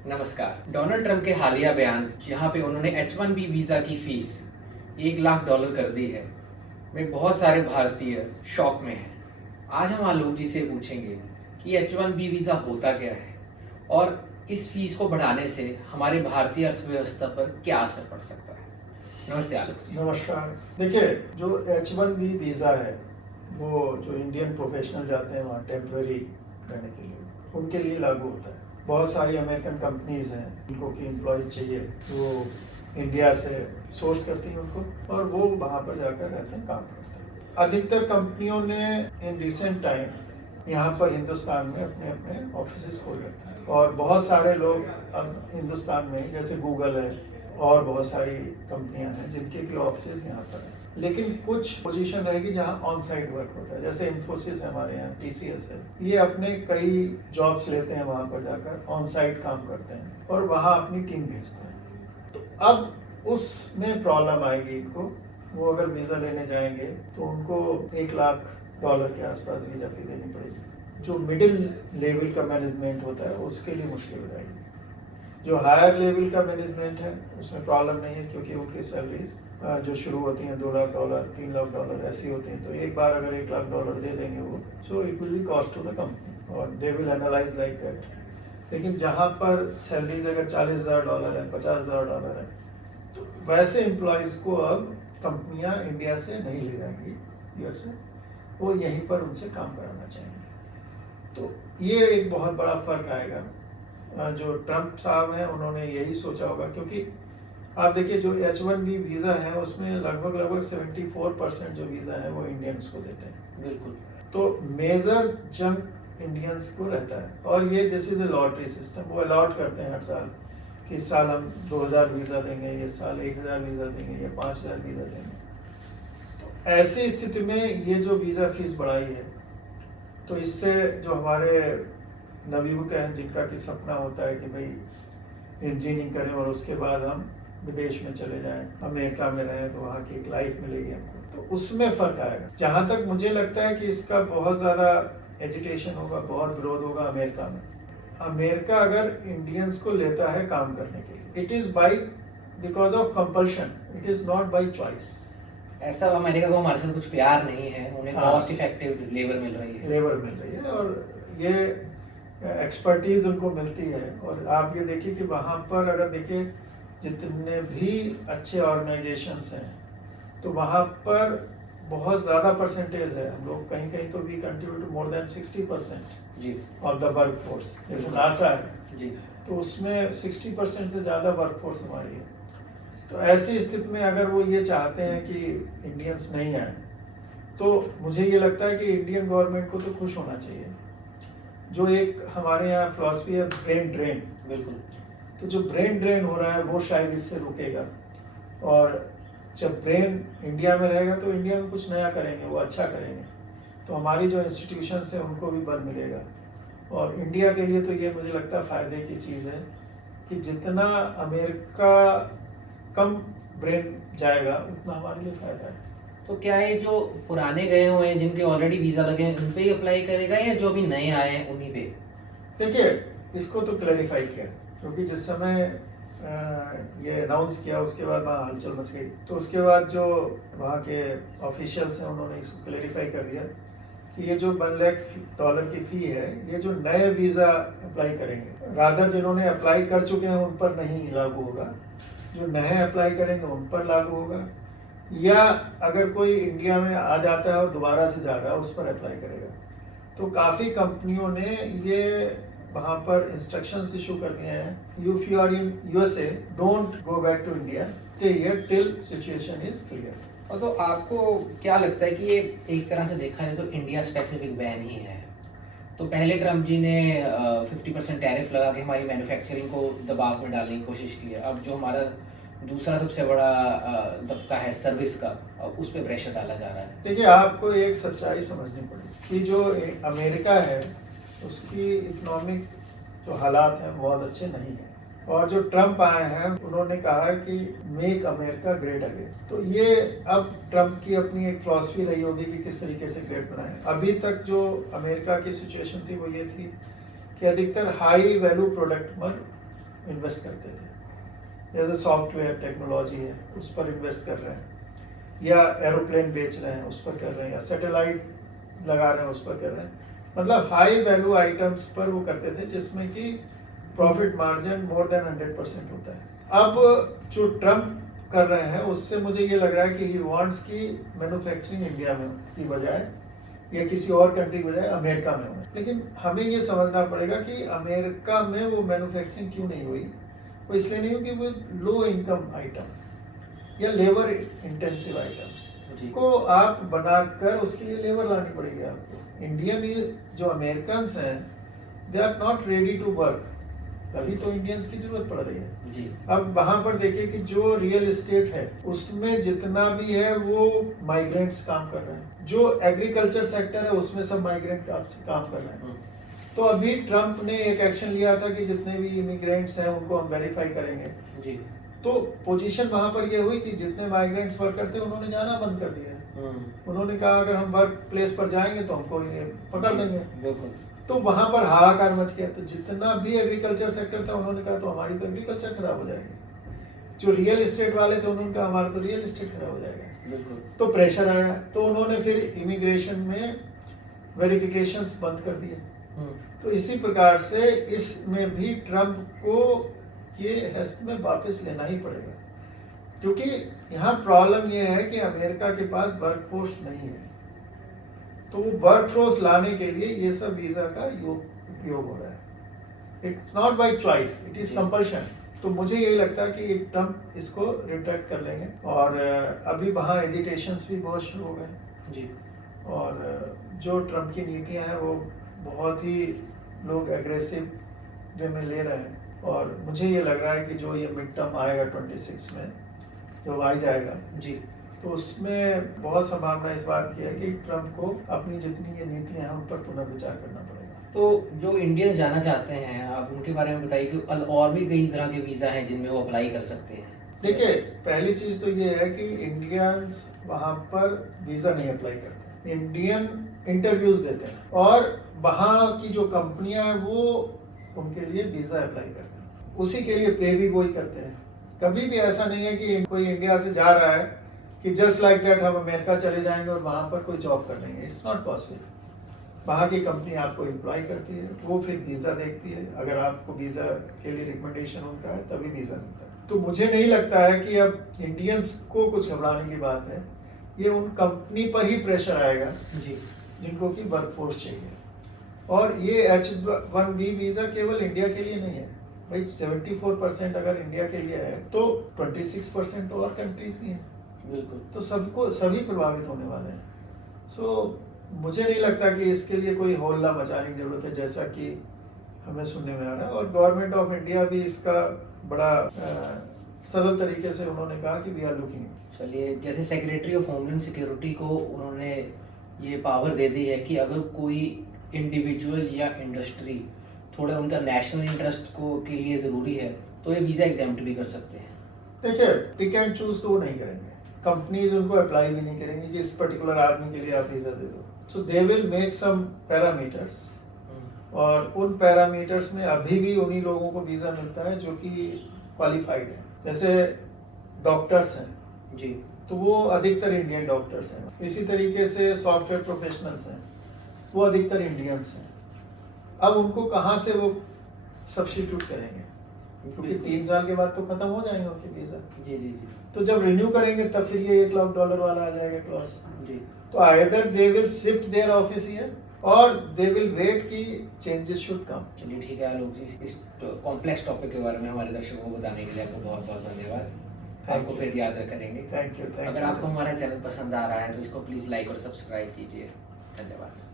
नमस्कार। Donald Trump के हालिया बयान जहां पे उन्होंने H1B वीज़ा की फीस $1 लाख कर दी है, में बहुत सारे भारतीय शॉक में हैं। आज हम आलोक जी से पूछेंगे कि H1B वीज़ा होता क्या है और इस फीस को बढ़ाने से हमारे भारतीय अर्थव्यवस्था पर क्या असर पड़ सकता है। नमस्ते आलोक जी। नमस्कार। देखिए, जो H1B वीज़ा है वो जो इंडियन प्रोफेशनल जाते हैं वहाँ टेम्पररी रहने के लिए, उनके लिए लागू होता है। बहुत सारी अमेरिकन कंपनीज हैं उनको कि एम्प्लॉयज चाहिए, वो इंडिया से सोर्स करती हैं उनको और वो वहाँ पर जाकर रहते हैं, काम करते हैं। अधिकतर कंपनियों ने इन रिसेंट टाइम यहाँ पर हिंदुस्तान में अपने अपने ऑफिस खोल रखे हैं और बहुत सारे लोग अब हिंदुस्तान में, जैसे गूगल है और बहुत सारी कंपनियां हैं जिनके भी ऑफिस यहाँ पर हैं। लेकिन कुछ पोजीशन रहेगी जहाँ ऑन साइट वर्क होता है, जैसे इन्फोसिस है हमारे यहाँ, TCS है, ये अपने कई जॉब्स लेते हैं, वहाँ पर जाकर ऑन साइट काम करते हैं और वहाँ अपनी टीम भेजते हैं। तो अब उसमें प्रॉब्लम आएगी इनको, वो अगर वीज़ा लेने जाएंगे तो उनको $1 लाख के आसपास वीज़ा फी देनी पड़ेगी। जो मिडिल लेवल का मैनेजमेंट होता है उसके लिए मुश्किल हो जाएगी। जो हायर लेवल का मैनेजमेंट है उसमें प्रॉब्लम नहीं है, क्योंकि उनकी सैलरीज जो शुरू होती हैं $2 लाख, $3 लाख ऐसी होती हैं, तो एक बार अगर $1 लाख दे देंगे वो, so it will be cost to the company और they will analyse like that. लेकिन जहाँ पर सैलरीज अगर $40,000 है, $50,000 है, तो वैसे एम्प्लॉयज़ को अब कंपनियाँ इंडिया से नहीं ले जाएंगी US से, वो यहीं पर उनसे काम कराना चाहेंगे। तो ये एक बहुत बड़ा फ़र्क आएगा। जो ट्रंप साहब हैं उन्होंने यही सोचा होगा, क्योंकि आप देखिए जो H1B वीज़ा है उसमें लगभग 74% जो वीज़ा है वो इंडियंस को देते हैं। बिल्कुल। तो मेजर जंक इंडियंस को रहता है और ये this is a lottery system, वो अलॉट करते हैं हर साल कि इस साल हम 2000 वीज़ा देंगे, इस साल 1000 वीज़ा देंगे या 5000 वीज़ा देंगे। तो ऐसी स्थिति में ये जो वीज़ा फीस बढ़ाई है, तो इससे जो हमारे नवयुवक हैं जिनका कि सपना होता है कि भाई इंजीनियरिंग करें और उसके बाद हम विदेश में चले जाएं, अमेरिका में रहें, तो वहाँ की एक लाइफ मिलेगी हमको, तो उसमें फ़र्क आएगा। जहाँ तक मुझे लगता है कि इसका बहुत ज़्यादा एजिटेशन होगा, बहुत विरोध होगा अमेरिका में। अमेरिका अगर इंडियंस को लेता है काम करने के लिए, it is by because of compulsion, it is not by choice. ऐसा अमेरिका को हमारे साथ कुछ प्यार नहीं है, उन्हें कॉस्ट इफेक्टिव लेबर मिल रही है और ये एक्सपर्टीज उनको मिलती है। और आप ये देखिए कि वहाँ पर अगर देखिए जितने भी अच्छे ऑर्गेनाइजेशंस हैं तो वहाँ पर बहुत ज़्यादा परसेंटेज है, हम लोग कहीं कहीं तो वी कंट्रीब्यूट मोर देन 60% जी ऑफ द वर्क फोर्स। जैसे नासा है जी, तो उसमें 60% से ज़्यादा वर्क फोर्स हमारी है। तो ऐसी स्थिति में अगर वो ये चाहते हैं कि इंडियंस नहीं आए, तो मुझे ये लगता है कि इंडियन गवर्नमेंट को तो खुश होना चाहिए। जो एक हमारे यहाँ फिलॉसफी है ब्रेन ड्रेन, बिल्कुल, तो जो ब्रेन ड्रेन हो रहा है वो शायद इससे रुकेगा। और जब ब्रेन इंडिया में रहेगा तो इंडिया में कुछ नया करेंगे, वो अच्छा करेंगे, तो हमारी जो इंस्टीट्यूशंस हैं उनको भी बल मिलेगा। और इंडिया के लिए तो ये मुझे लगता है फ़ायदे की चीज़ है कि जितना अमेरिका कम ब्रेन जाएगा उतना हमारे लिए फ़ायदा है। तो क्या ये जो पुराने गए हुए हैं जिनके ऑलरेडी वीज़ा लगे हैं उन पे ही अप्लाई करेगा या जो भी नए आए हैं उन्हीं पे? देखिए, इसको तो क्लैरिफाई किया, क्योंकि जिस समय ये अनाउंस किया उसके बाद वहाँ हलचल मच गई, तो उसके बाद जो वहाँ के ऑफिशियल्स हैं उन्होंने इसको क्लैरिफाई कर दिया कि ये जो $1 लाख की फ़ी है, ये जो नए वीज़ा अप्लाई करेंगे, रादर जिन्होंने अप्लाई कर चुके हैं उन पर नहीं लागू होगा, जो नए अप्लाई करेंगे उन पर लागू होगा, या अगर कोई इंडिया में आ जाता है और दोबारा से जा रहा है उस पर अप्लाई करेगा। तो काफ़ी कंपनियों ने ये वहाँ पर इंस्ट्रक्शंस इशू कर दिए हैं, if you are in USA don't go back to India, stay here till situation is clear. और तो आपको क्या लगता है कि ये एक तरह से देखा जाए तो इंडिया स्पेसिफिक बैन ही है? तो पहले ट्रम्प जी ने 50% टैरिफ लगा के हमारी मैन्युफैक्चरिंग को दबाव में डालने की कोशिश की है। अब जो हमारा दूसरा सबसे बड़ा दबका है सर्विस का, उस पर प्रेशर डाला जा रहा है। देखिए, आपको एक सच्चाई समझनी पड़ेगी कि जो अमेरिका है उसकी इकोनॉमिक जो हालात हैं बहुत अच्छे नहीं हैं, और जो ट्रम्प आए हैं उन्होंने कहा कि मेक अमेरिका ग्रेट अगेन। तो ये अब ट्रम्प की अपनी एक फिलॉसफी रही होगी कि किस तरीके से ग्रेट बनाएं। अभी तक जो अमेरिका की सिचुएशन थी वो ये थी कि अधिकतर हाई वैल्यू प्रोडक्ट पर इन्वेस्ट करते थे। जैसे सॉफ्टवेयर टेक्नोलॉजी है उस पर इन्वेस्ट कर रहे हैं, या एरोप्लेन बेच रहे हैं उस पर कर रहे हैं, या सैटेलाइट लगा रहे हैं उस पर कर रहे हैं। मतलब हाई वैल्यू आइटम्स पर वो करते थे जिसमें कि प्रॉफिट मार्जिन मोर देन 100% होता है। अब जो ट्रम्प कर रहे हैं उससे मुझे ये लग रहा है कि ही वांट्स की मैन्युफैक्चरिंग इंडिया में की बजाय या किसी और कंट्री की बजाय अमेरिका में हो। लेकिन हमें ये समझना पड़ेगा कि अमेरिका में वो मैन्युफैक्चरिंग क्यों नहीं हुई। वो इसलिए नहीं हुई कि वो लो इनकम आइटम या लेबर इंटेंसिव आइटम्स को आप बनाकर उसके लिए लेबर लानी पड़ेगी आपको। इंडियन जो अमेरिकन हैं they are not ready to work, तभी तो इंडियंस की जरूरत पड़ रही है जी। अब वहां पर देखिए कि जो रियल एस्टेट है उसमें जितना भी है वो माइग्रेंट्स काम कर रहे हैं, जो एग्रीकल्चर सेक्टर है उसमें सब माइग्रेंट काम कर रहे हैं। तो अभी ट्रम्प ने एक एक्शन लिया था कि जितने भी इमिग्रेंट्स हैं उनको हम वेरीफाई करेंगे जी। तो पोजीशन वहां पर ये हुई कि जितने माइग्रेंट्स वर्क करते हैं उन्होंने जाना बंद कर दिया। उन्होंने कहा अगर हम वर्क प्लेस पर जाएंगे तो हमको पकड़ लेंगे। तो वहां पर हाहाकार मच गया। तो जितना भी एग्रीकल्चर सेक्टर था उन्होंने कहा तो हमारी तो एग्रीकल्चर खराब हो जाएगी। जो रियल एस्टेट वाले थे उन्होंने कहा हमारा तो रियल एस्टेट खराब हो जाएगा। तो प्रेशर आया, तो उन्होंने फिर इमिग्रेशन में वेरिफिकेशंस बंद कर दिए। तो इसी प्रकार से इसमें भी ट्रम्प को ये हेस्ट में वापस लेना ही पड़ेगा, क्योंकि यहाँ प्रॉब्लम ये है कि अमेरिका के पास वर्कफोर्स नहीं है। तो वो वर्कफोर्स लाने के लिए ये सब वीजा का उपयोग हो रहा है। It's not by choice, it is compulsion. तो मुझे यही लगता है कि ट्रम्प इसको रिट्रैक्ट कर लेंगे। और अभी वहाँ एजिटेशंस भी बहुत शुरू हो गए जी। और जो ट्रम्प की नीतियाँ हैं वो बहुत ही लोग एग्रेसिव वे में ले रहे हैं। और मुझे ये लग रहा है कि जो ये मिड टर्म आएगा 26 में जो आ जाएगा जी, तो उसमें बहुत संभावना इस बात की है कि ट्रम्प को अपनी जितनी ये नीतियां हैं उन पर पुनर्विचार करना पड़ेगा। तो जो इंडियंस जाना चाहते हैं आप उनके बारे में बताइए कि और भी कई तरह के वीज़ा हैं जिनमें वो अप्लाई कर सकते हैं। देखिए, पहली चीज़ तो ये है कि इंडियंस वहाँ पर वीज़ा नहीं अप्लाई करते, इंडियन इंटरव्यूज देते हैं और वहाँ की जो कंपनियां हैं वो उनके लिए वीज़ा अप्लाई करते हैं, उसी के लिए पे भी वही करते हैं। कभी भी ऐसा नहीं है कि कोई इंडिया से जा रहा है कि जस्ट लाइक दैट हम अमेरिका चले जाएंगे और वहाँ पर कोई जॉब कर लेंगे। It's not possible. वहाँ की कंपनी आपको एम्प्लॉय करती है, वो फिर वीज़ा देखती है। अगर आपको वीज़ा के लिए रिकमेंडेशन उनका है तभी वीज़ा मिलता है। तो मुझे नहीं लगता है कि अब इंडियंस को कुछ घबराने की बात है। ये उन कंपनी पर ही प्रेशर आएगा जी, जिनको की वर्कफोर्स चाहिए। और ये H1B वीज़ा केवल इंडिया के लिए नहीं है भाई। 74% अगर इंडिया के लिए है तो 26% तो और कंट्रीज भी हैं। बिल्कुल। तो सभी प्रभावित होने वाले हैं। सो मुझे नहीं लगता कि इसके लिए कोई हौला मचाने की जरूरत है जैसा कि हमें सुनने में आ रहा है। और गवर्नमेंट ऑफ इंडिया भी इसका बड़ा सरल तरीके से उन्होंने कहा कि वी आर लुकिंग। चलिए, जैसे सेक्रेटरी ऑफ होमलैंड सिक्योरिटी को उन्होंने ये पावर दे दी है कि अगर कोई इंडिविजुअल या इंडस्ट्री थोड़ा उनका नेशनल इंटरेस्ट को के लिए ज़रूरी है तो ये वीज़ा एग्जाम्प्ट भी कर सकते हैं। देखिए, पिक एंड चूज तो वो नहीं करेंगे। कंपनीज उनको अप्लाई भी नहीं करेंगे कि इस पर्टिकुलर आदमी के लिए आप वीज़ा दे दो। So they will make some parameters और उन पैरामीटर्स में अभी भी उन्हीं लोगों को वीज़ा मिलता है जो कि क्वालिफाइड है। जैसे डॉक्टर्स हैं जी, तो वो अधिकतर इंडियन डॉक्टर्स हैं। इसी तरीके से सॉफ्टवेयर प्रोफेशनल्स हैं, वो अधिकतर इंडियंस हैं। अब उनको कहाँ से वो सब्स्टिट्यूट करेंगे, क्योंकि 3 साल के बाद तो खत्म हो जाएंगे उनके वीज़ा। जी जी जी। तो जब रिन्यू करेंगे तब फिर ये $1 लाख वाला आ जाएगा क्लॉज जी। तो either they will shift their office here और दे विल वेट कि चेंजेस शुड कम। चलिए ठीक है आलोक जी, इस कॉम्प्लेक्स टॉपिक के बारे में हमारे दर्शकों को बताने के लिए आपको बहुत बहुत धन्यवाद। आपको फिर याद करेंगे। Thank you. अगर आपको हमारा चैनल पसंद आ रहा है तो इसको प्लीज़ लाइक और सब्सक्राइब कीजिए। धन्यवाद।